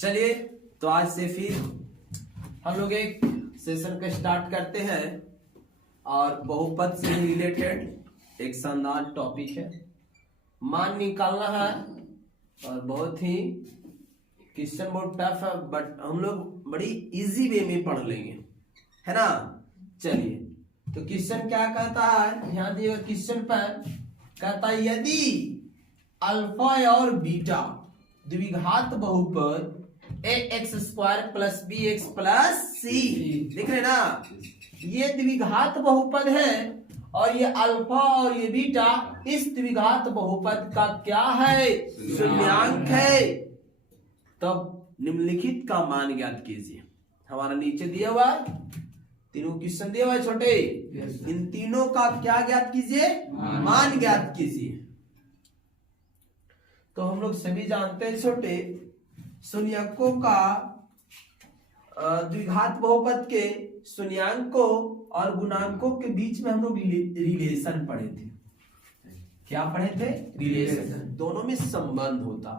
चलिए तो आज से फिर हम लोग एक सेशन का स्टार्ट करते हैं और बहुपद से रिलेटेड एक शानदार टॉपिक है। मान निकालना है और बहुत ही क्वेश्चन बहुत टफ है, बट हम लोग बड़ी इजी वे में पढ़ लेंगे, है ना। चलिए तो क्वेश्चन क्या कहता है, ध्यान दिएगा क्वेश्चन पर। कहता है यदि अल्फा और बीटा द्विघात बहुपद ax² plus bx plus c, देख रहे ना, ये द्विघात बहुपद है और ये अल्फा और ये बीटा इस द्विघात बहुपद का क्या है, शून्यांक है, तब निम्नलिखित का मान ज्ञात कीजिए। हमारा नीचे दिया हुआ तीनों क्वेश्चन दिया हुआ है छोटे, इन तीनों का क्या ज्ञात कीजिए, मान ज्ञात कीजिए। तो हम लोग सभी जानते हैं छोटे, शून्यकों का द्विघात बहुपद के शून्यांकों और गुणांकों के बीच में हम लोग रिलेशन पढ़े थे। क्या पढ़े थे? रिलेशन, दोनों में संबंध होता।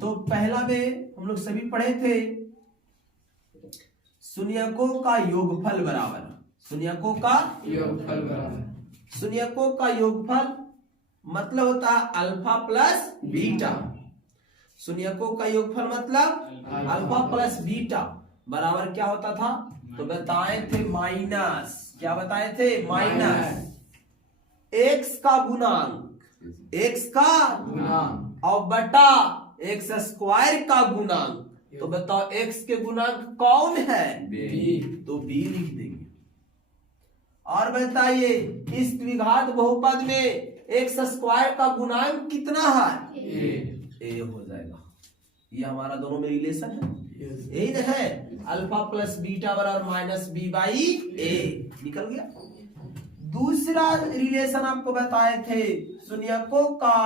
तो पहला में हम लोग सभी पढ़े थे शून्यकों का योगफल बराबर, शून्यकों का योगफल बराबर, शून्यकों का योगफल मतलब होता है अल्फा प्लस बीटा। शून्यकों का योगफल मतलब अल्फा प्लस बीटा बराबर क्या होता था, तो बताए थे माइनस, क्या बताए थे, माइनस एक्स का गुणांक, एक्स का गुणांक और बटा एक्स स्क्वायर का गुणांक। तो बताओ एक्स के गुणांक कौन है, बी, तो बी लिख देंगे। और बताइए इस द्विघात बहुपद में एक्स स्क्वायर का गुणांक कितना है, ए हो जाएगा। ये हमारा दोनों में रिलेशन है, यही ना है, अल्फा प्लस बीटा बराबर माइनस बी बाई ए, निकल गया। दूसरा रिलेशन आपको बताए थे शून्यकों का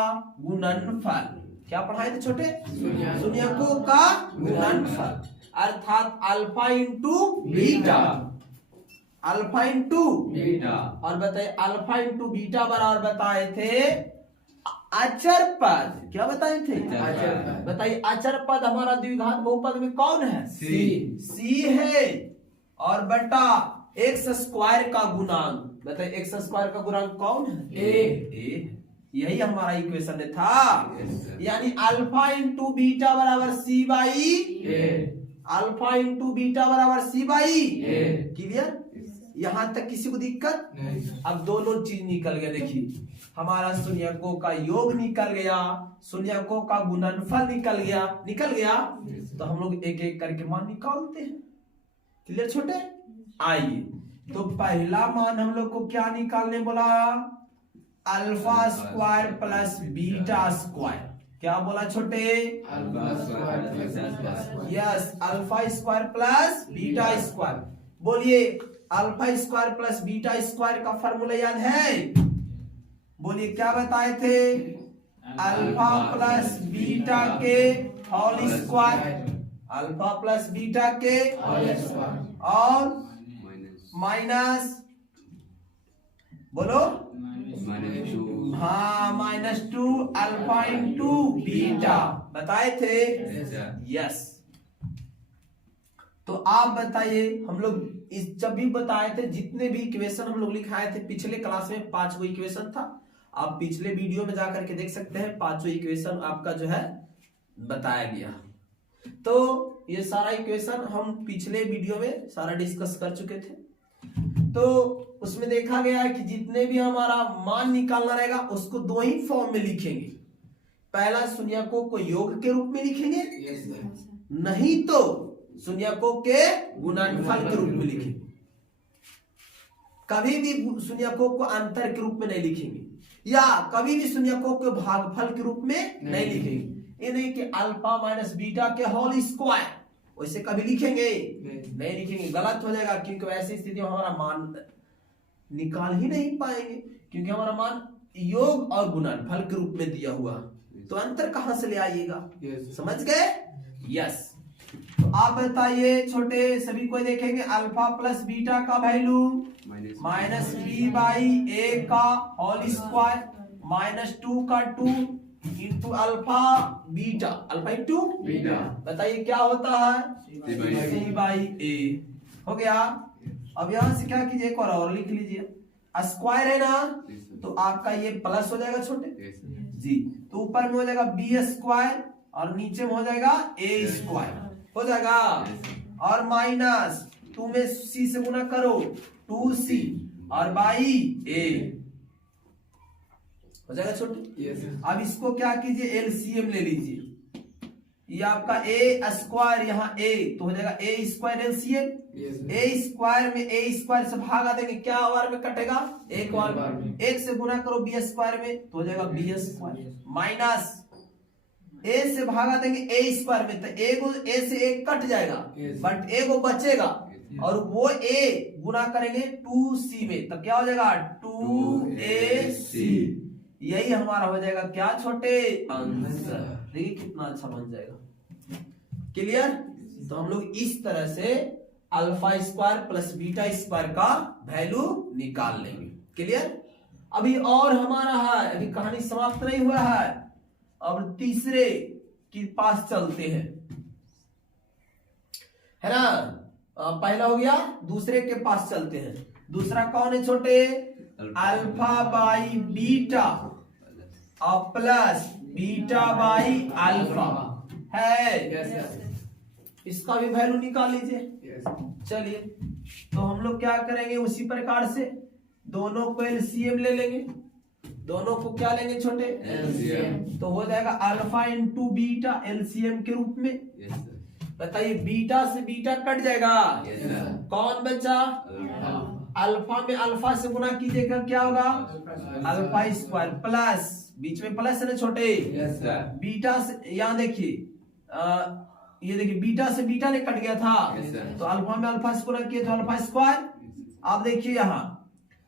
गुणनफल, क्या पढ़ाए थे छोटे, शून्यकों का गुणनफल अर्थात alpha into beta, alpha into beta. और बताइए अल्फा इंटू बीटा बराबर बताए थे अचर पद, क्या बताए थे, अचर पद। बताइए अचर पद हमारा द्विघात बहुपद में कौन है, सी है, और बटा एक्स स्क्वायर का गुणांक, बताइए एक्स स्क्वायर का गुणांक कौन है, ए। यही हमारा इक्वेशन था, यानी अल्फा इंटू बीटा बराबर C by A, alpha into beta बराबर सी बाई ए। क्लियर, यहां तक किसी को दिक्कत नहीं। अब दोनों चीज निकल गया, देखिए हमारा शून्यकों का योग निकल गया, शून्यकों का गुणनफल निकल गया, तो हम लोग एक एक करके मान निकालते हैं। क्लियर छोटे, आइए तो पहला मान हम लोग को क्या निकालने बोला, alpha square plus beta square. क्या बोला छोटे, yes, alpha square plus beta square. बोलिए alpha square plus beta square का फॉर्मूला याद है, बोलिए क्या बताए थे, अल्फा प्लस बीटा के whole square, alpha plus beta के होल स्क्वायर और माइनस, बोलो हाँ, -2 अल्फा इंटू बीटा बताए थे, यस। तो आप बताइए, हम लोग इस जब भी बताए थे, जितने भी इक्वेशन हम लोग लिखाए थे पिछले क्लास में 5 गो इक्वेशन था, आप पिछले वीडियो में जाकर के देख सकते हैं, 5 इक्वेशन आपका जो है बताया गया। तो ये सारा इक्वेशन हम पिछले वीडियो में सारा डिस्कस कर चुके थे। तो उसमें देखा गया है कि जितने भी हमारा मान निकालना रहेगा उसको दो ही फॉर्म में लिखेंगे, पहला शून्यकों को योग के रूप में लिखेंगे, नहीं तो शून्यकों के गुणनफल के रूप में लिखेंगे। कभी भी शून्यकों को अंतर के रूप में नहीं लिखेंगे, या कभी भी शून्यकों के भागफल के रूप में नहीं लिखेंगे। ये नहीं कि अल्फा माइनस बीटा के होल स्क्वायर, वैसे कभी लिखेंगे नहीं लिखेंगे, गलत हो जाएगा, क्योंकि वैसी स्थिति में हमारा मान निकाल ही नहीं पाएंगे, क्योंकि हमारा मान योग और गुणनफल के रूप में दिया हुआ, तो अंतर कहां से ले आइएगा, समझ गए, यस। तो आप बताइए छोटे, सभी को देखेंगे अल्फा प्लस बीटा का value minus B by A का होल स्क्वायर, -2 का 2 into alpha beta, alpha into beta, बताइए क्या होता है, सी बाई ए। हो गया। अब यहां से क्या कीजिए, एक और लिख लीजिए, स्क्वायर है ना, तो आपका ये प्लस हो जाएगा छोटे जी, तो ऊपर में हो जाएगा बी स्क्वायर और नीचे में हो जाएगा ए स्क्वायर, हो जाएगा। और माइनस 2 में सी से गुना करो 2c और बाई ए, हो जाएगा छोटे। अब इसको क्या कीजिए, एलसीएम ले लीजिए, ये आपका ए स्क्वायर, यहाँ ए तो हो जाएगा ए स्क्वायर एलसीएम, ए स्क्वायर में ए स्क्वायर से भागा देंगे, क्या बार में कटेगा, एक बार में, एक से गुना करो बी स्क्वायर में तो हो जाएगा बी स्क्वायर, माइनस ए से भागा देंगे ए स्क्वायर में, तो ए से एक कट जाएगा बट ए को बचेगा, और वो ए गुना करेंगे 2c में, तो क्या हो जाएगा 2ac, यही हमारा हो जाएगा क्या छोटे, आंसर। देखिए कितना अच्छा बन जाएगा। क्लियर। तो हम लोग इस तरह से alpha square plus beta square का वैल्यू निकाल लेंगे। क्लियर। अभी और हमारा है, अभी कहानी समाप्त नहीं हुआ है, अब तीसरे के पास चलते हैं, है ना। पहला हो गया, दूसरे के पास चलते हैं। दूसरा कौन है छोटे, अल्फा बाई बीटा और प्लस बीटा बाई अल्फा है, इसका भी वैल्यू निकाल लीजिए। चलिए, तो हम लोग क्या करेंगे, उसी प्रकार से दोनों को एलसीएम ले लेंगे। दोनों को क्या लेंगे छोटे, एलसीएम, तो हो जाएगा अल्फा इंटू बीटा एलसीएम के रूप में। बताइए, बीटा से बीटा कट जाएगा, कौन बचा, अल्फा में अल्फा से गुना कीजिएगा, क्या होगा, अल्फा स्क्वायर प्लस, बीच में प्लस है ना छोटे, बीटा से, यहाँ देखिए ये देखिए बीटा से बीटा ने कट गया था, तो अल्फा में अल्फा से गुना किए तो अल्फा स्क्वायर। आप देखिए यहाँ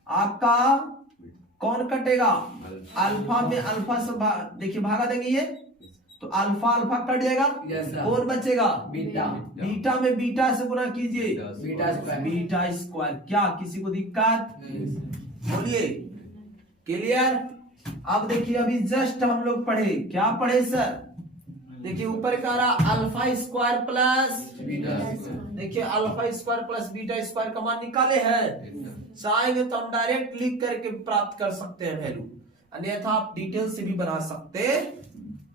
आपका कौन कटेगा, अल्फा में अल्फा से देखिए भागा देंगे ये, तो अल्फा अल्फा कट जाएगा, कौन बचेगा, बीटा, बीटा में बीटा से गुना कीजिए, बीटा स्क्वायर। क्या किसी को दिक्कत, बोलिए। क्लियर। अब देखिए, अभी जस्ट हम लोग पढ़े, क्या पढ़े सर, देखिए ऊपर का रहा अल्फा स्क्वायर प्लस बीटा, देखिए alpha square plus beta square का मान निकाले हैं। चाहेंगे तो हम डायरेक्ट लिख करके प्राप्त कर सकते हैं वैल्यू, अन्यथा आप डिटेल से भी बना सकते,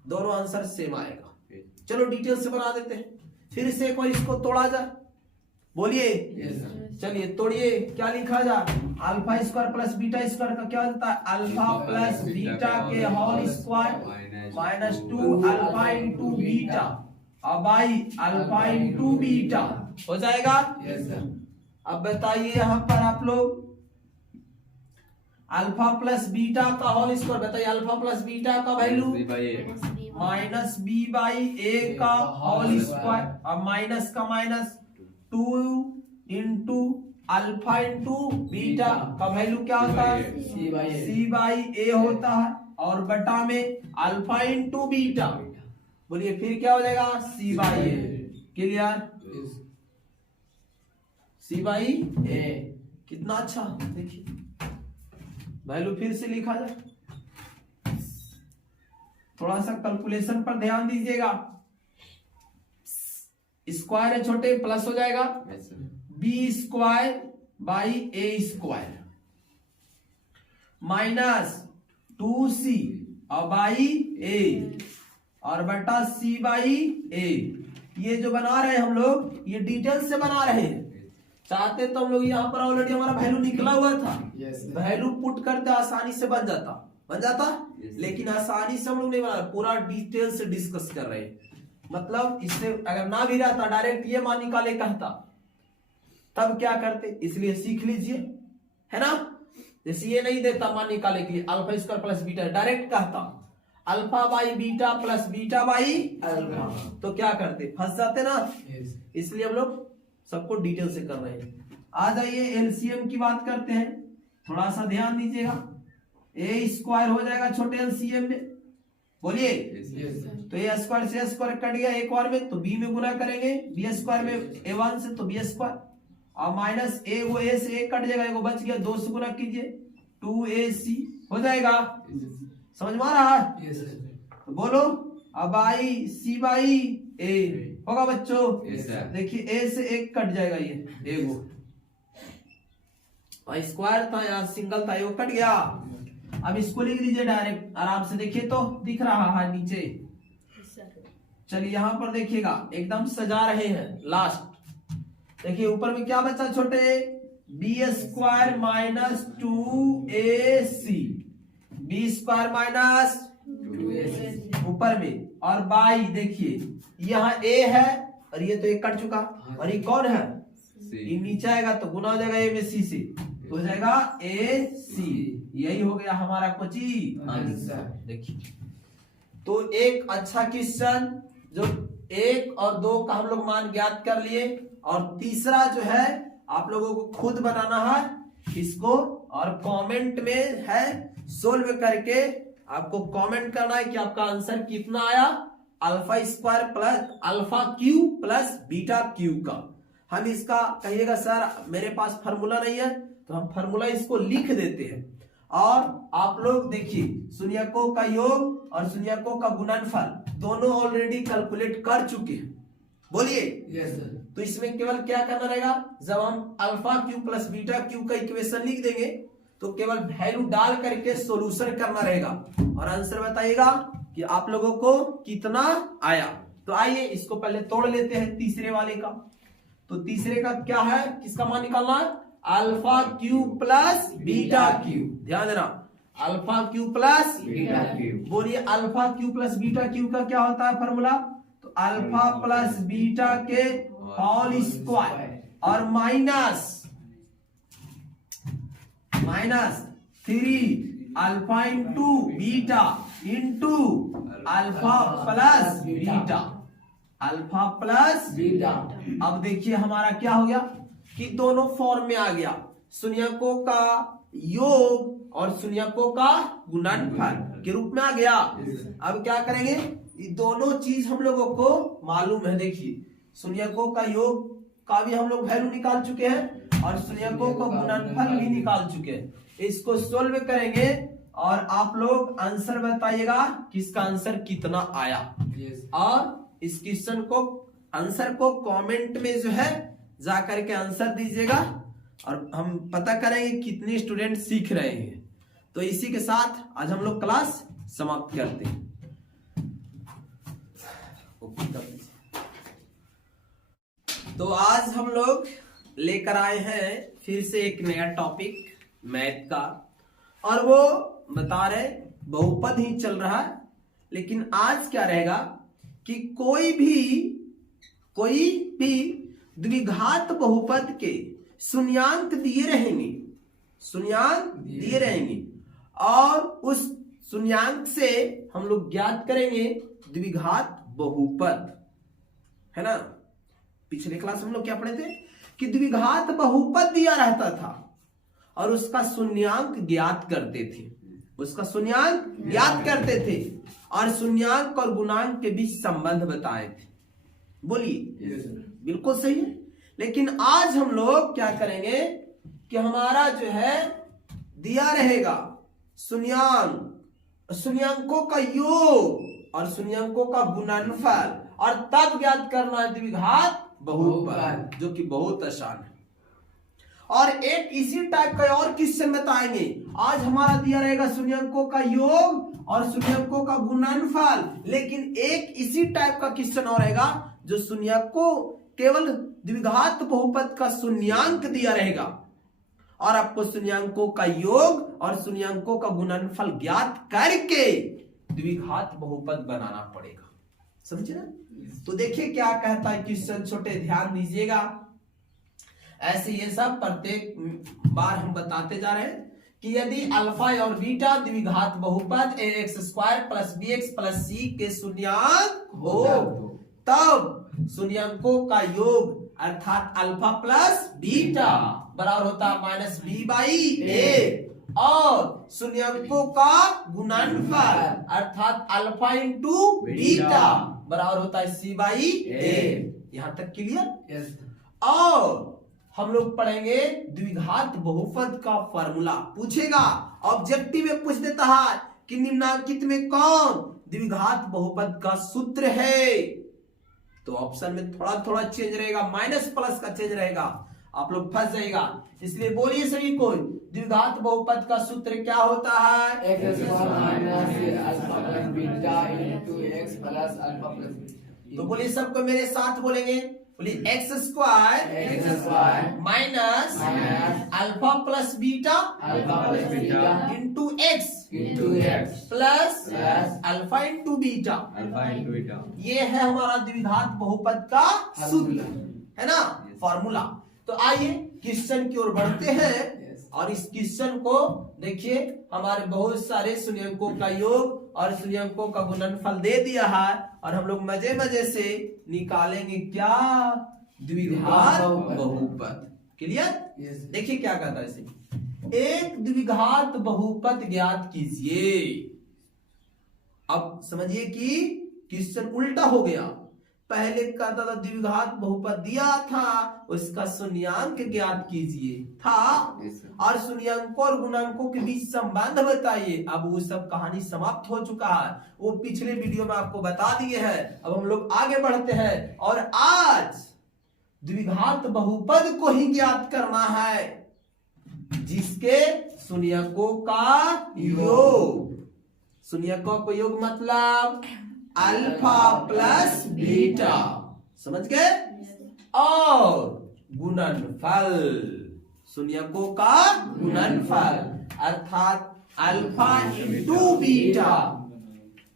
दोनों आंसर सेम आएगा। चलो डिटेल से बना देते हैं, फिर से एक बार इसको तोड़ा जाए, बोलिए। चलिए तोड़िए, क्या लिखा जाए, alpha square plus beta square का क्या होता है, अल्फा प्लस बीटा के whole square minus 2 alpha into beta और बाई अल्फा इंटू बीटा, हो जाएगा। अब बताइए यहाँ पर आप लोग, अल्फा प्लस बीटा का होल स्क्वायर, बताइए अल्फा प्लस बीटा का value minus B by A का होल स्क्वायर और माइनस का minus 2 into alpha into beta का वैल्यू क्या होता है, सी बाई ए होता है, और बटा में अल्फा इंटू बीटा, बोलिए फिर क्या हो जाएगा, C by A. Clear. C by A, कितना अच्छा, देखिए वैल्यू फिर से लिखा जाए, थोड़ा सा कैलकुलेशन पर ध्यान दीजिएगा। स्क्वायर है छोटे, प्लस हो जाएगा B square by A square minus 2c और बाई ए और बटा c बाई ए। ये जो बना रहे हैं हम लोग, ये डिटेल से बना रहे हैं, चाहते तो हम लोग यहाँ पर ऑलरेडी हमारा वैल्यू निकला हुआ था, वैल्यू पुट करते आसानी से बन जाता, लेकिन आसानी से हम लोग नहीं बना, पूरा डिटेल से डिस्कस कर रहे हैं। मतलब इससे अगर ना भी रहता, डायरेक्ट ये मान निकाले कहता, तब क्या करते, इसलिए सीख लीजिए, है ना। जैसे ये नहीं देता मान निकाले के लिए alpha square plus beta, direct कहता alpha by beta plus beta by alpha, तो क्या करते, फंस जाते ना। इसलिए हम लोग सबको डिटेल से कर रहे हैं। आ जाइए एलसीएम की बात करते हैं, थोड़ा सा ध्यान दीजिएगा। ए स्क्वायर हो जाएगा छोटे एलसीएम में, बोलिए। तो ए स्क्वायर से स्क्वायर कट गया एक बार में, तो बी में गुना करेंगे, बी स्क्वायर में ए1 से तो बी स्क्वायर, और माइनस ए, वो ए से ए कट जाएगा, एगो बच गया, 2 से गुना कीजिए 2ac, हो जाएगा। समझ में आ रहा है। तो बोलो अब आई सी बाई ए होगा बच्चों। देखिए ए से एक कट जाएगा, ये ए वो स्क्वायर था या सिंगल था, ये कट गया। अब इसको लिख लीजिए डायरेक्ट आराम से, देखिए तो दिख रहा है नीचे। चलिए यहाँ पर देखिएगा एकदम सजा रहे हैं लास्ट। देखिए ऊपर में क्या बचा छोटे, B square minus 2ac, B square minus 2ac ऊपर में, और बाई देखिए यहाँ a है और ये तो एक कट चुका, और ये कौन है, ये नीचे आएगा तो गुना हो जाएगा a में c से, तो हो जाएगा ac। यही हो गया हमारा कोची आंसर। देखिए तो एक अच्छा क्वेश्चन जो 1 और 2 का हम लोग मान ज्ञात कर लिए, और तीसरा जो है आप लोगों को खुद बनाना है इसको, और कमेंट में है सोल्व करके आपको कमेंट करना है कि आपका आंसर कितना आया, alpha square plus alpha cube plus beta cube का। हम इसका कहिएगा सर मेरे पास फार्मूला नहीं है, तो हम फार्मूला इसको लिख देते हैं, और आप लोग देखिए शून्यकों का योग और शून्यकों का गुणनफल दोनों ऑलरेडी कैलकुलेट कर चुके हैं। बोलिए यस सर। तो इसमें केवल क्या करना रहेगा, जब हम alpha cube plus beta cube का इक्वेशन लिख देंगे तो केवल वैल्यू डाल करके सॉल्यूशन करना रहेगा, और आंसर बताइएगा कि आप लोगों को कितना आया। तो आइए इसको पहले तोड़ लेते हैं तीसरे वाले का। तो तीसरे का क्या है, किसका मान निकालना है, alpha cube plus beta cube. ध्यान देना, alpha cube plus beta cube. बोलिए alpha cube plus beta cube का क्या होता है फॉर्मूला, तो अल्फा प्लस बीटा के होल स्क्वायर और minus 3 alpha into beta into alpha plus beta, alpha plus beta. अब देखिए हमारा क्या हो गया कि दोनों फॉर्म में आ गया, शून्यकों का योग और शून्यकों का गुणनफल के रूप में आ गया। अब क्या करेंगे, ये दोनों चीज हम लोगों को मालूम है। देखिए शून्यकों का योग का भी हम लोग वैल्यू निकाल चुके हैं और शून्यकों का गुणनफल भी निकाल चुके हैं। इसको सोल्व करेंगे और आप लोग आंसर बताइएगा कि इसका आंसर कितना आया, और इस क्वेश्चन को आंसर को कमेंट में जो है जा करके आंसर दीजिएगा, और हम पता करेंगे कितने स्टूडेंट सीख रहे हैं। तो इसी के साथ आज हम लोग क्लास समाप्त करते हैं। तो आज हम लोग लेकर आए हैं फिर से एक नया टॉपिक मैथ का, और वो बता रहे बहुपद ही चल रहा है, लेकिन आज क्या रहेगा कि कोई भी द्विघात बहुपद के शून्यांक दिए रहेंगे, और उस शून्यांक से हम लोग ज्ञात करेंगे द्विघात बहुपद, है ना। पिछले क्लास हम लोग क्या पढ़े थे कि द्विघात बहुपद दिया रहता था और उसका शून्यांक ज्ञात करते थे, और शून्यांक और गुणांक के बीच संबंध बताए थे। बोलिए बिल्कुल सही है। लेकिन आज हम लोग क्या करेंगे कि हमारा जो है दिया रहेगा शून्यांकों का योग और शून्यांकों का गुणनफल, और तब ज्ञात करना है द्विघात बहुपद, जो कि बहुत आसान है। और एक इसी टाइप का और क्वेश्चन बताएंगे। आज हमारा दिया रहेगा शून्यांकों का योग और शून्यांकों का गुणनफल, लेकिन एक इसी टाइप का क्वेश्चन और रहेगा जो शून्यकों केवल द्विघात बहुपद का शून्यांक दिया रहेगा, और आपको शून्यांकों का योग और शून्यांकों का गुणनफल ज्ञात करके द्विघात बहुपद बनाना पड़ेगा। समझे ना। तो देखिए क्या कहता है क्वेश्चन, छोटे ध्यान दीजिएगा। ऐसे ये सब प्रत्येक बार हम बताते जा रहे हैं कि यदि अल्फा और बीटा द्विघात बहुपद ax square plus bx plus c के शून्यांक हो, तब शून्यांकों का योग अर्थात अल्फा प्लस बीटा बराबर होता है माइनस बी बाई ए, और शून्यांकों का गुणनफल अर्थात अल्फा इंटू बीटा बराबर होता है सी बाई ए। यहां तक क्लियर। और हम लोग पढ़ेंगे द्विघात बहुपद का फॉर्मूला। पूछेगा ऑब्जेक्टिव में पूछ देता है कि निम्नलिखित में कौन द्विघात बहुपद का सूत्र है। तो ऑप्शन में थोड़ा थोड़ा चेंज रहेगा, माइनस प्लस का चेंज रहेगा, आप लोग फंस जाएगा। इसलिए बोलिए सभी को, द्विघात बहुपद का सूत्र क्या होता है? तो बोलिए सबको मेरे साथ बोलेंगे, बोलिए x square minus alpha plus beta into X plus alpha into beta. ये है हमारा द्विघात बहुपद का सूत्र, है ना, फॉर्मूला। तो आइए क्वेश्चन की ओर बढ़ते हैं, और इस क्वेश्चन को देखिए, हमारे बहुत सारे शून्यंकों का योग और शून्यंकों का गुणनफल दे दिया है, और हम लोग मजे मजे से निकालेंगे क्या? द्विघात बहुपद। क्लियर? देखिए क्या कहता है इसे, एक द्विघात बहुपद ज्ञात कीजिए। अब समझिए कि क्वेश्चन उल्टा हो गया। पहले कहता था द्विघात बहुपद दिया था, उसका शून्यांक ज्ञात कीजिए था, और शून्यांकों और गुणांकों के बीच संबंध बताइए। अब वो सब कहानी समाप्त हो चुका है, वो पिछले वीडियो में आपको बता दिए हैं। अब हम लोग आगे बढ़ते हैं, और आज द्विघात बहुपद को ही ज्ञात करना है, जिसके शून्यकों का योग। शून्यकों का योग मतलब अल्फा प्लस बीटा, समझ गए? और गुणनफल, शून्यकों का गुणनफल अर्थात अल्फा इंटू बीटा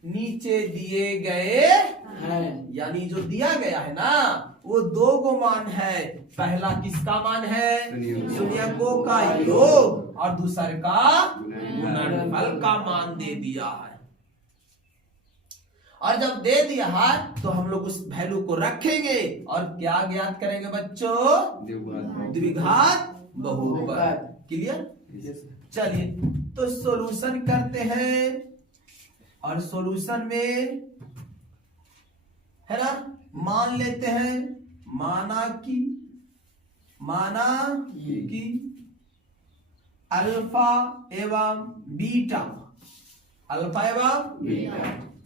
नीचे दिए गए हैं, यानी जो दिया गया है ना, वो दो गो मान है। पहला किसका मान है? शून्यकों का योग, और दूसरे का गुणनफल का मान दे दिया है। और जब दे दिया है तो हम लोग उस वैल्यू को रखेंगे और क्या ज्ञात करेंगे बच्चों? द्विघात बहुपद। क्लियर? चलिए तो सॉल्यूशन करते हैं, और सॉल्यूशन में है ना, मान लेते हैं, माना कि अल्फा एवं बीटा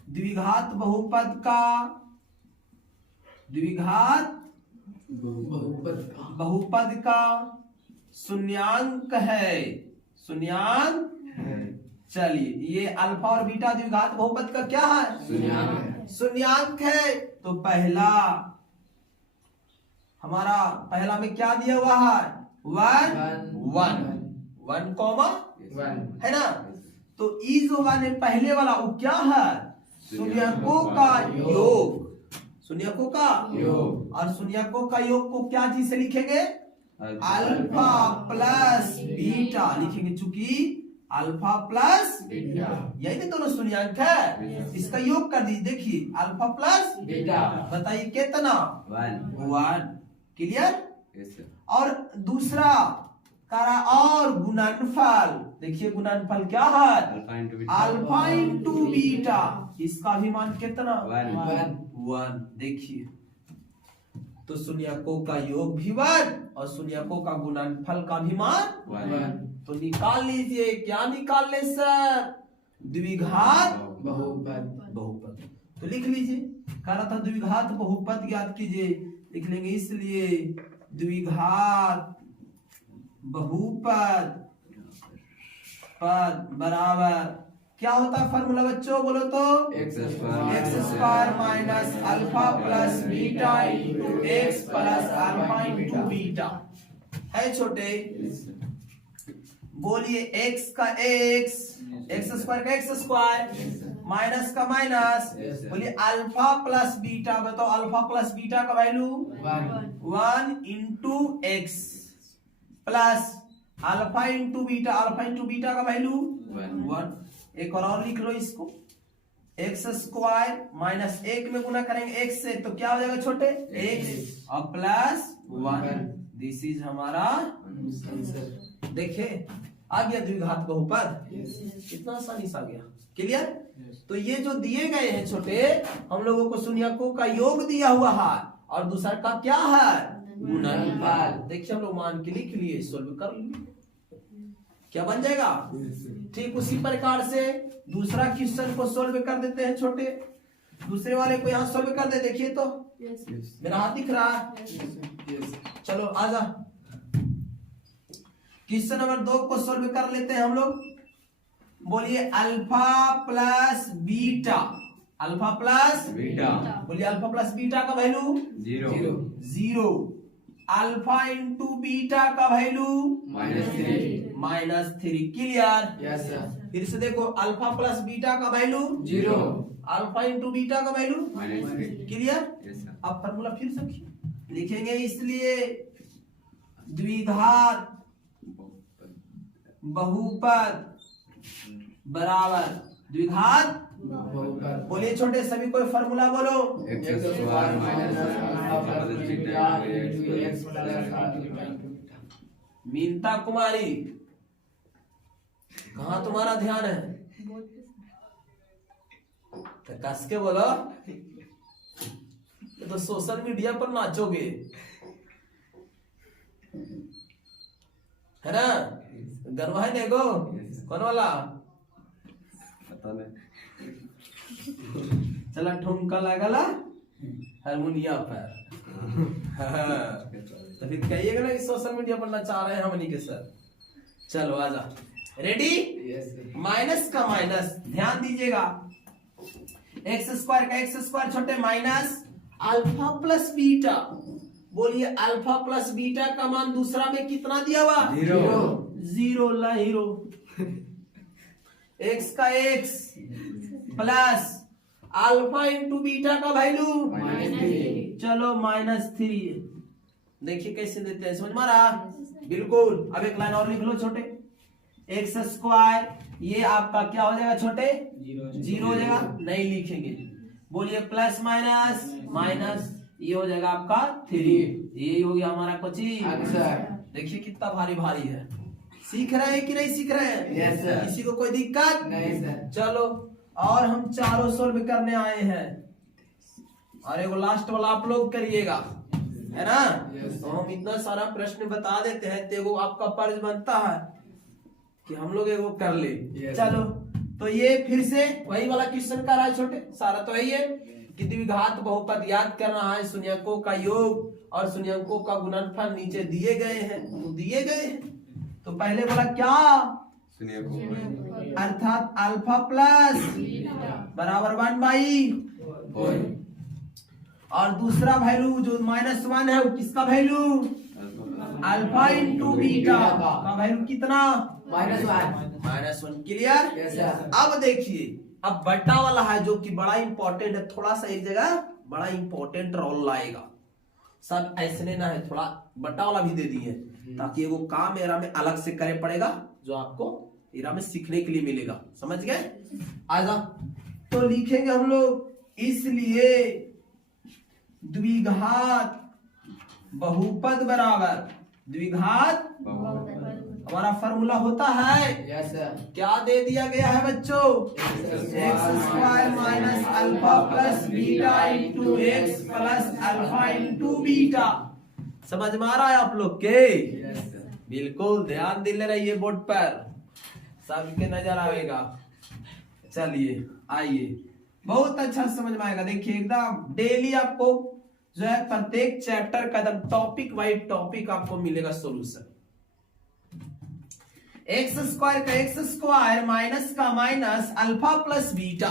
द्विघात बहुपद का शून्यांक है। चलिए, ये अल्फा और बीटा द्विघात बहुपद का क्या है? शून्यांक है। तो पहला में क्या दिया हुआ है? 1 कॉमा है ना। तो ई जो वाले पहले वाला वो क्या है? शून्यकों का योग। और शून्यकों का योग को क्या चीज से लिखेंगे? अल्फा प्लस बीटा लिखेंगे, चूंकि अल्फा प्लस बीटा यही तो दोनों शून्यांक है। इसका योग कर दीजिए, देखिए अल्फा प्लस बीटा, बताइए कितना? 1। क्लियर? और दूसरा करा और गुणनफल, देखिए गुणनफल क्या है? अल्फा इंटू बीटा, इसका भी मान कितना? 1। देखिए तो शून्यकों का योग भी 1 और शून्यकों का गुणनफल का भी मान 1। तो निकाल लीजिए, क्या निकाल ले सर? द्विघात बहुपद। तो लिख लीजिए, कह रहा था द्विघात बहुपद ज्ञात कीजिए, लिख लेंगे, इसलिए द्विघात बहुपद बराबर क्या होता है फॉर्मूला बच्चों? बोलो तो, x square minus alpha plus beta into X plus alpha into beta है छोटे। बोलिए एक्स का एक्स स्क्वायर का एक्स स्क्वायर, माइनस का माइनस। बोलिए अल्फा प्लस बीटा, बताओ अल्फा प्लस बीटा का value 1 into X plus alpha into beta का वैल्यू 1। एक और लिख लो इसको, एक्स स्क्वायर माइनस 1 में गुना करेंगे एक्स से, तो क्या हो जाएगा छोटे? एक्स और प्लस 1। दिस इज हमारा आंसर। देखिए आ गया द्विघात बहुपद, कितना आसानी से आ गया। क्लियर? तो ये जो दिए गए हैं छोटे, हम लोगों को शून्यकों का योग दिया हुआ है, और दूसरा का क्या है? गुणनफल। देखिए हम लोग मान के लिख लिए, सोल्व कर लिए। क्या बन जाएगा। ठीक उसी प्रकार से दूसरा क्वेश्चन को सोल्व कर देते हैं छोटे, दूसरे वाले को यहाँ सोल्व कर दे। देखिए तो मेरा हाथ दिख रहा है। चलो आजा, क्वेश्चन नंबर 2 को सोल्व कर लेते हैं हम लोग। बोलिए alpha plus beta, alpha plus beta, बोलिए अल्फा प्लस बीटा का वैल्यू 0, अल्फा इंटू बीटा का वैल्यू -3। क्लियर। Yes sir. फिर से देखो अल्फा प्लस बीटा का वैल्यू 0, अल्फा इंटू बीटा का वैल्यू -3। क्लियर। अब फॉर्मूला फिर से लिखेंगे, इसलिए द्विघात बहुपद बराबर द्विघात। बोलिए छोटे सभी कोई फॉर्मूला बोलो। मीनता कुमारी कहाँ तुम्हारा ध्यान है, तो कस के बोलो, तो सोशल मीडिया पर नाचोगे है ना। गरबा है देखो कौन वाला, पता नहीं। चला ठुमका लगला हारमोनिया पर। तो फिर कहिएगा ना कि सोशल मीडिया पर नचा रहे हैं हमनी के सर। चलो आजा, रेडी। माइनस का माइनस ध्यान दीजिएगा, एक्स स्क्वायर का एक्स स्क्वायर छोटे माइनस अल्फा प्लस बीटा। बोलिए अल्फा प्लस बीटा का मान दूसरा में कितना दिया हुआ, 0 ला हीरो। एक्स का x plus alpha into beta का वैल्यू चलो -3। देखिए कैसे देते हैं, समझ मारा। बिल्कुल। अब एक लाइन और लिख लो छोटे, एक्स स्क्वायर ये आपका क्या हो जाएगा छोटे, 0 हो जाएगा, नहीं लिखेंगे। बोलिए प्लस माइनस माइनस ये हो जाएगा आपका 3। ये हो गया हमारा कोची। देखिए कितना भारी भारी है। सीख रहे हैं कि नहीं सीख रहे हैं? Yes sir. किसी को कोई दिक्कत नहीं सर। चलो, और हम चारों सोल्व करने आए हैं, और एगो लास्ट वाला आप लोग करिएगा, है ना। तो हम इतना सारा प्रश्न बता देते हैं, तो एगो आपका फर्ज बनता है कि हम लोग एगो कर ले। चलो, तो ये फिर से वही वाला क्वेश्चन कर रहा है छोटे, सारा तो यही है कि द्विघात बहुपद याद करना है, शून्यकों का योग और शून्यकों का गुणनफल नीचे दिए गए हैं, तो दिए गए हैं। तो पहले बोला क्या, अर्थात अल्फा प्लस बराबर 1/4, और दूसरा वैल्यू जो -1 है वो किसका वैल्यू, अल्फा इंटू बीटा का वैल्यू कितना, -1। क्लियर। अब देखिए, अब बट्टा वाला है जो कि बड़ा इंपॉर्टेंट है, थोड़ा सा एक जगह बड़ा इंपॉर्टेंट रोल लाएगा। सब ऐसे ना है, थोड़ा बट्टा वाला भी दे दिए ताकि वो काम एरा में अलग से करे पड़ेगा, जो आपको एरा में सीखने के लिए मिलेगा। समझ गए। आजा, तो लिखेंगे हम लोग, इसलिए द्विघात बहुपद बराबर द्विघात। हमारा फॉर्मूला होता है, यस सर। क्या दे दिया गया है बच्चों, x square minus alpha plus beta into X plus alpha into beta. समझ में आ रहा है आप लोग के? बिल्कुल ध्यान दिले रहिए बोर्ड पर, सबके नजर आएगा। चलिए आइए, बहुत अच्छा समझ में आएगा। देखिए एकदम डेली आपको जो है प्रत्येक चैप्टर का एकदम टॉपिक वाइज टॉपिक आपको मिलेगा सोल्यूशन। एक्स स्क्वायर का एक्स स्क्वायर माइनस का माइनस अल्फा प्लस बीटा।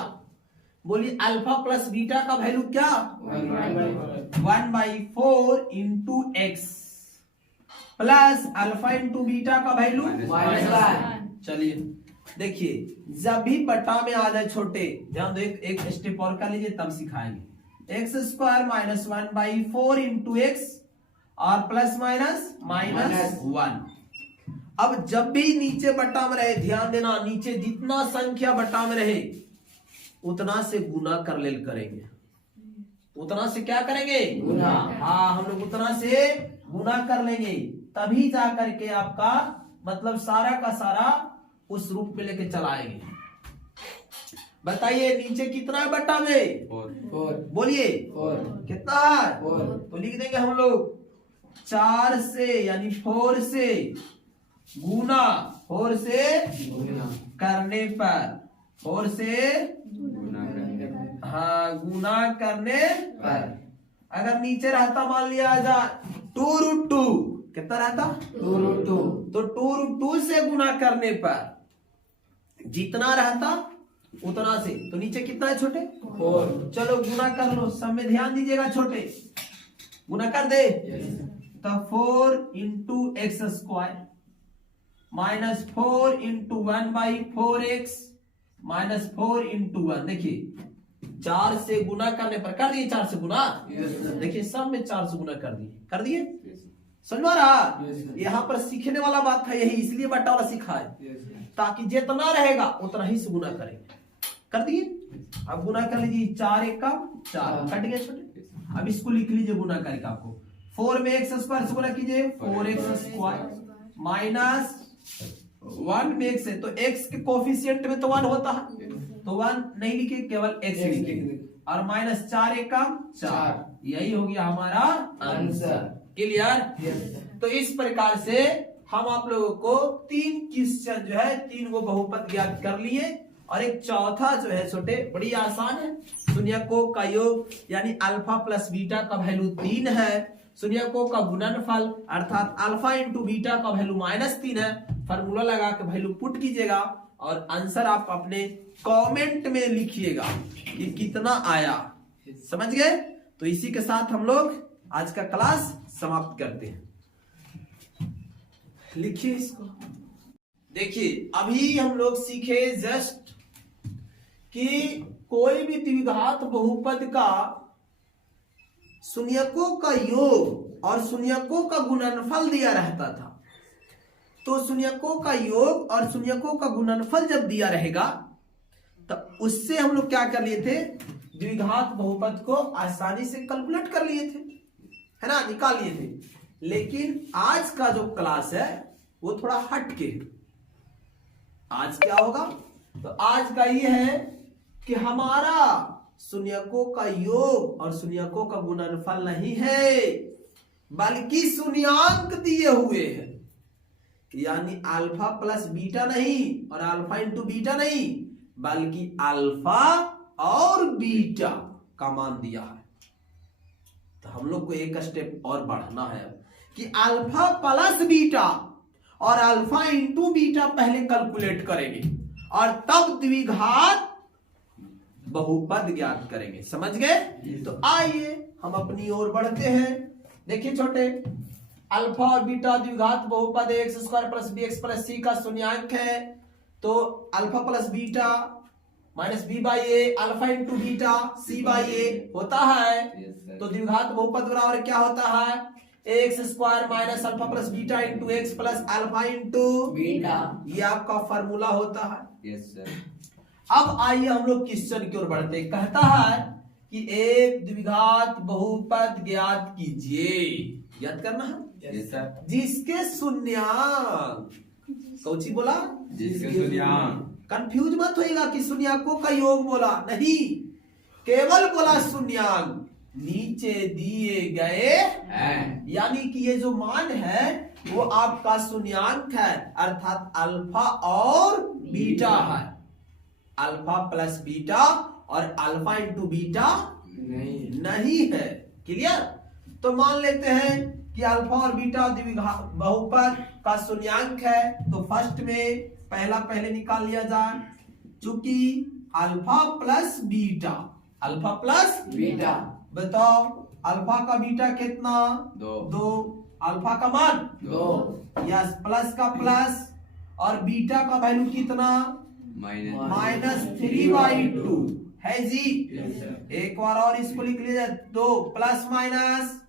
बोलिए अल्फा प्लस बीटा का वैल्यू क्या, 1/4 into X plus alpha into beta का वैल्यू -1। चलिए देखिए, जब भी बटा में आ जाए छोटे, ध्यान दो, एक स्टेप और कर लीजिए तब सिखाएंगे। X square minus 1/4 into x और प्लस माइनस -1। अब जब भी नीचे बटा में रहे, ध्यान देना, नीचे जितना संख्या बटा में रहे उतना से गुना कर ले करेंगे। उतना से क्या करेंगे, गुना। हाँ, हम लोग उतना से गुना कर लेंगे, तभी जा करके आपका मतलब सारा का सारा उस रूप में लेके चलाएंगे। बताइए नीचे कितना है बट्टा में, 4। बोलिए 4 कितना है, 4। तो लिख देंगे हम लोग 4 से, यानी 4 से गुना, 4 से गुना करने पर, 4 से गुना करने पर। हाँ गुना करने पर अगर नीचे रहता मान लिया जाए 2√2, कितना रहता 2√2 तो 2√2 से गुना करने पर जितना रहता उतना से, तो नीचे कितना है छोटे 4 चलो गुना कर लो, सब में ध्यान दीजिएगा छोटे, गुना कर दे तो 4 into x square minus 4 into 1/4x minus 4 into 1। देखिए 4 से गुना करने पर कर दिए, 4 से गुना, देखिए सब में 4 से गुना कर दिए समझ में आ रहा। यहाँ पर सीखने वाला बात था यही, इसलिए बट्टा वाला सीखा है ताकि जितना रहेगा उतना ही से गुना करेंगे। कर दिए, अब गुना कर लीजिए, 4 1 का 4 कट गया छोटे। अब इसको लिख लीजिए गुना करके, आपको 4 में एक्स स्क्वायर से गुना कीजिए 4x स्क्वायर माइनस 1 में x है तो x के कोफिशिएंट में तो 1 होता है तो 1 नहीं लिखे, केवल x लिखे और माइनस 4 1 का 4, यही हो गया हमारा आंसर। क्लियर। तो इस प्रकार से हम आप लोगों को 3 क्वेश्चन जो है 3 गो बहुपद ज्ञात कर लिए और एक चौथा जो है छोटे बड़ी आसान है, शून्यकों का योग यानी अल्फा प्लस बीटा का वैल्यू 3 है, शून्यकों का गुणनफल अर्थात अल्फा इंटू बीटा का वैल्यू -3 है। फार्मूला लगा के वैल्यू पुट कीजिएगा और आंसर आप अपने कमेंट में लिखिएगा कि कितना आया। समझ गए। तो इसी के साथ हम लोग आज का क्लास समाप्त करते हैं। लिखिए इसको। देखिए अभी हम लोग सीखे जस्ट कि कोई भी द्विघात बहुपद का शून्यकों का योग और शून्यकों का गुणनफल दिया रहता था। तो शून्यकों का योग और शून्यकों का गुणनफल जब दिया रहेगा तो उससे हम लोग क्या कर लिए थे, द्विघात बहुपद को आसानी से कैलकुलेट कर लिए थे, है ना, निकाल लिए थे। लेकिन आज का जो क्लास है वो थोड़ा हट के, आज क्या होगा तो आज का ये है कि हमारा शून्यकों का योग और शून्यकों का गुणनफल नहीं है बल्कि शून्यांक दिए हुए हैं, यानी अल्फा प्लस बीटा नहीं और अल्फा इंटू बीटा नहीं बल्कि अल्फा और बीटा का मान दिया है। तो हम लोग को एक स्टेप और बढ़ना है कि अल्फा प्लस बीटा और अल्फा इंटू बीटा पहले कैलकुलेट करेंगे और तब द्विघात बहुपद ज्ञात करेंगे। समझ गए। तो आइए हम अपनी ओर बढ़ते हैं। देखिए छोटे, अल्फा और बीटा द्विघात बहुपद X square plus B X plus C का शून्यांक है। तो alpha plus beta minus B by A, alpha into beta C by A होता है। तो द्विघात बहुपद बराबर क्या होता है, X square minus alpha plus beta into X plus alpha into beta, ये आपका फॉर्मूला होता है। Yes sir. अब आइए हम लोग क्वेश्चन की ओर बढ़ते हैं। कहता है कि एक द्विघात बहुपद ज्ञात कीजिए, याद करना है, यस सर। जिसके शून्यांक, कौची बोला, जिसके शून्यांक, कंफ्यूज मत होइएगा कि शून्यांकों का योग बोला, नहीं, केवल बोला शून्यांक नीचे दिए गए हैं। यानी कि ये जो मान है वो आपका शून्यांक है अर्थात अल्फा और बीटा है। अल्फा प्लस बीटा और अल्फा इंटू बीटा नहीं है। क्लियर। तो मान लेते हैं कि अल्फा और बीटा द्विघात बहुपद का शून्यांक है। तो फर्स्ट में पहले निकाल लिया जाए, चूंकि alpha plus beta, alpha plus beta, बताओ अल्फा का बीटा कितना, 2, अल्फा का मान 2, यस, प्लस का प्लस और बीटा का वैल्यू कितना, -3/2 है जी। एक बार और इसको लिख लीजिए, 2 प्लस माइनस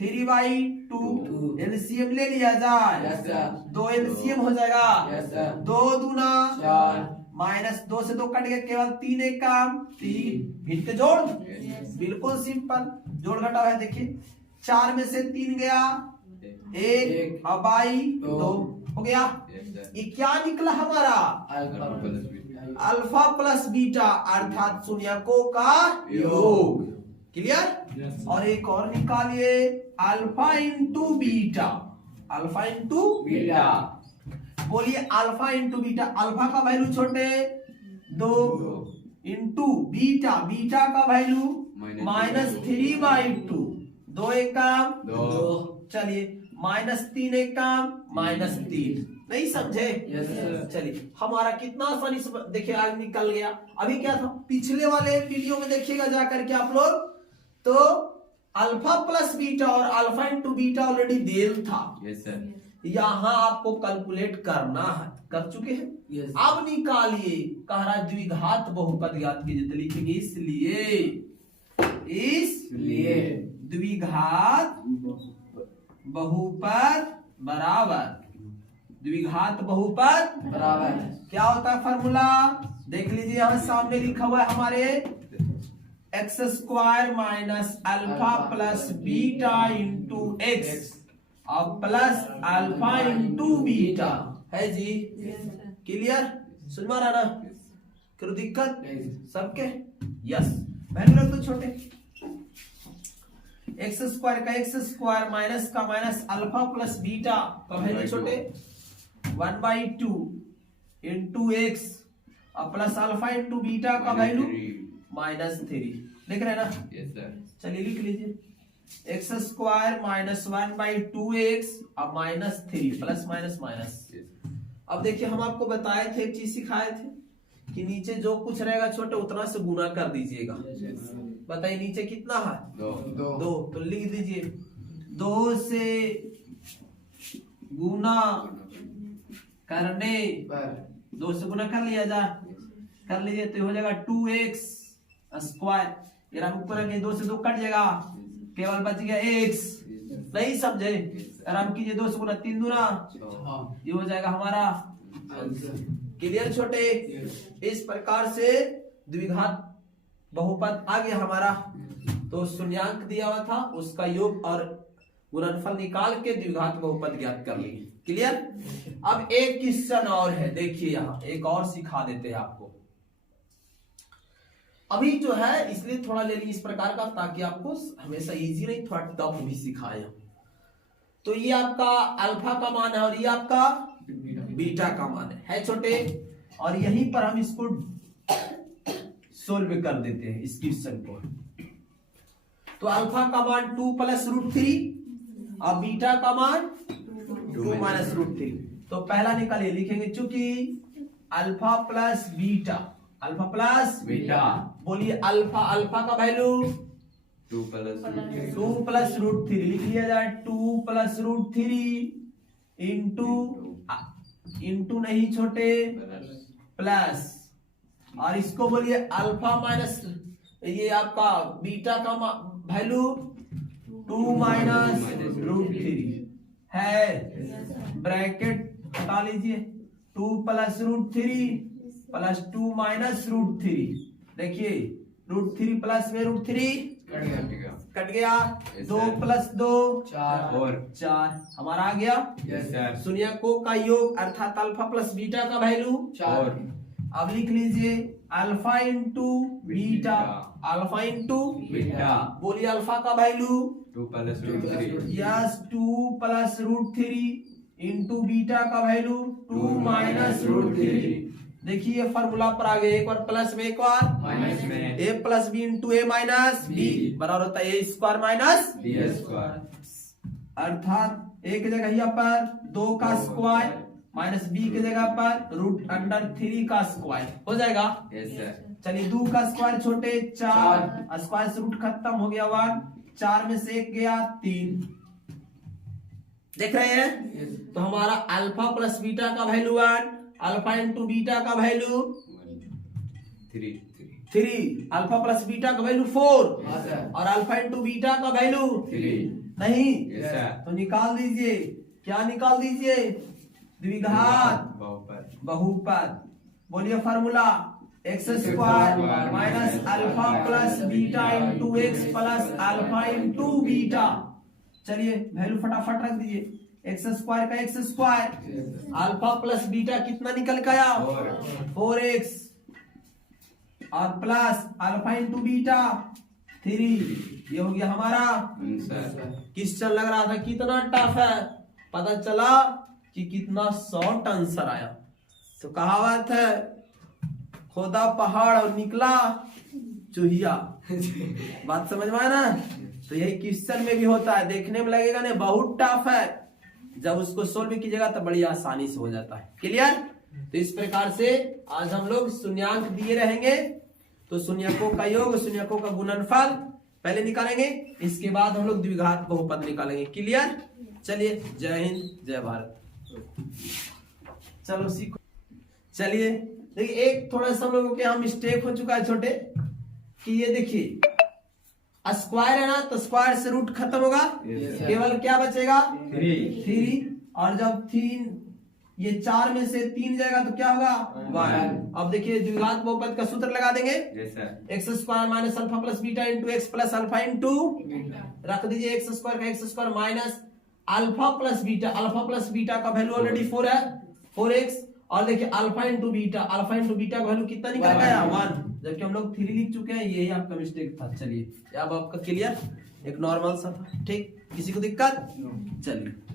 -3/2 एलसीएम ले लिया जाए, यस सर, 2 एलसीएम हो जाएगा, यस सर, 2 दूना 4, -2 से 2 कट गया, केवल 3 एक काम 3, फिर के जोड़, बिल्कुल सिंपल जोड़ घटाव है। देखिए 4 में से 3 गया 1 और बाई 2 हो गया। ये क्या निकला हमारा, अल्फा प्लस बीटा अर्थात शून्यकों का योग। क्लियर। और एक और निकालिए, alpha into beta alpha into beta बोलिए अल्फा इंटू बीटा। अल्फा का वैल्यू छोटे 2 इंटू बीटा, बीटा का वैल्यू -3/2, 2 एक काम 2 चलिए -3 एक काम -3, नहीं समझे? Yes sir. चलिए हमारा कितना आसानी से देखिए आज निकल गया। अभी क्या था पिछले वाले वीडियो में देखिएगा जाकर के आप लोग, तो अल्फा प्लस बीटा और अल्फा इंटू बीटा ऑलरेडी देल था, यस सर। यहाँ आपको कैलकुलेट करना है, कर चुके हैं। यस अब निकालिए, कह रहा है द्विघात बहुपद ज्ञात कीजिए, तो लिखेंगे इसलिए द्विघात बहुपद बराबर द्विघात बहुपद बराबर क्या होता है फॉर्मूला देख लीजिए, यहाँ सामने लिखा हुआ है हमारे x square minus alpha plus beta into x और प्लस अल्फा इंटू बीटा है जी। क्लियर? सुन पा रहा ना? करो दिक्कत सबके? यस। वैल्यू रख दो छोटे, एक्स स्क्वायर का एक्स स्क्वायर माइनस का माइनस अल्फा प्लस बीटा का वैल्यू छोटे 1/2 इंटू एक्स और प्लस अल्फा इंटू बीटा का वैल्यू -3 लिख रहे हैं ना? Yes sir. चलिए लिख लीजिए एक्स स्क्वायर माइनस 1/2 एक्स और -3 प्लस माइनस माइनस। अब देखिए हम आपको बताए थे, एक चीज सिखाए थे कि नीचे जो कुछ रहेगा छोटे उतना से गुना कर दीजिएगा। बताइए नीचे कितना है? 2, तो लिख दीजिए 2 से गुना करने 2 से गुना कर लिया जाए, कर लीजिए तो हो जाएगा 2x स्क्वायर, ये ऊपर 2 से 2 कट जाएगा, केवल बच गया x। नहीं समझे? आराम कीजिए 2 से गुना 3 दूना, ये हो जाएगा हमारा क्लियर छोटे? इस प्रकार से द्विघात बहुपद आ गया हमारा। तो शून्यांक दिया हुआ था उसका योग और गुणनफल निकाल के द्विघात बहुपद ज्ञात कर लिए। क्लियर? अब एक क्वेश्चन और है, देखिए यहाँ एक और सिखा देते हैं आपको। अभी जो है इसलिए थोड़ा ले ली इस प्रकार का ताकि आपको हमेशा इजी नहीं थोड़ा टफ भी सिखाए। तो ये आपका अल्फा का मान है और ये आपका बीटा का मान है छोटे, और यहीं पर हम इसको सोल्व कर देते हैं इस क्वेश्चन को। तो अल्फा का मान 2 + √3 और बीटा का मान 2 - √3। तो पहला निकालिए, लिखेंगे चूंकि alpha plus beta, alpha plus beta बोलिए अल्फा, अल्फा का वैल्यू 2 + 2 + √3 लिख लिया जाए, 2 + √3 इंटू नहीं छोटे प्लस, और इसको बोलिए अल्फा माइनस ये आपका बीटा का वैल्यू 2 - √3 है, ब्रैकेट हटा लीजिए 2 + √3 प्लस 2 - √3। देखिए √3 प्लस में √3 कट गया, 2 + 2 4 हमारा आ गया। Yes sir. शून्यकों का योग अर्थात अल्फा प्लस बीटा का वैल्यू 4। अब लिख लीजिए alpha into beta, alpha into beta बोलिए अल्फा का वैल्यू 2 + √3 यस 2 + √3 इंटू बीटा का वैल्यू 2 - √3। देखिए फॉर्मूला पर आ गए, एक बार प्लस में एक बार माइनस में a + b into a - b बराबर होता है a² माइनस b²। अर्थात एक जगह यहाँ पर 2 का स्क्वायर माइनस b की जगह पर √3 का स्क्वायर हो जाएगा। Yes sir. चलिए 2 का स्क्वायर छोटे 4, स्क्वायर से रूट खत्म हो गया 1, 4 में से 1 गया 3। देख रहे हैं? तो हमारा अल्फा प्लस बीटा का वैल्यू 1, अल्फा इंटू बीटा का वैल्यू 3, अल्फा प्लस बीटा का वैल्यू 4 और अल्फा इंटू बीटा का वैल्यू 3 नहीं। Yes sir. तो निकाल दीजिए, क्या निकाल दीजिए? द्विघात बहुपद। बोलिए formula x² minus alpha plus beta into X plus alpha into beta. चलिए वैल्यू फटाफट रख दीजिए, x² का x², अल्फा प्लस बीटा कितना निकल के आया 4x और प्लस अल्फा इंटू बीटा 3, ये हो गया हमारा। आंसर। क्वेश्चन लग रहा था कितना टफ है, पता चला कि कितना शॉर्ट आंसर आया। तो कहावत है, खोदा पहाड़ और निकला चूहिया। बात समझ में आया ना? तो यही क्वेश्चन में भी होता है, देखने में लगेगा ना बहुत टफ है, जब उसको सोल्व कीजिएगा तो बड़ी आसानी से हो जाता है। क्लियर? तो इस प्रकार से आज हम लोग शून्यांक दिए रहेंगे, तो शून्यकों का योग, शून्यकों का गुणनफल पहले निकालेंगे, इसके बाद हम लोग द्विघात बहुपद निकालेंगे। क्लियर? चलिए, जय हिंद, जय भारत। चलो सीखो। चलिए देखिए, एक थोड़ा सा हम लोगों के यहाँ मिस्टेक हो चुका है छोटे, कि ये देखिए स्क्वायर है ना, तो स्क्वायर से रूट खत्म होगा, केवल क्या बचेगा? 3। और जब 3 ये 4 में से 3 जाएगा तो क्या होगा? 1। अब देखिए द्विघात बहुपद का सूत्र लगा देंगे, x square minus alpha plus beta into X plus alpha into, रख दीजिए एक्स स्क्वायर का x square minus alpha plus beta, alpha plus beta का वैल्यू ऑलरेडी 4 है, 4x, और देखिए alpha into beta, alpha into beta का value कितना निकल गया? 1, जबकि हम लोग 3 लिख चुके हैं, यही आपका मिस्टेक था। चलिए अब आपका क्लियर, एक नॉर्मल सा था, ठीक? किसी को दिक्कत? चलिए।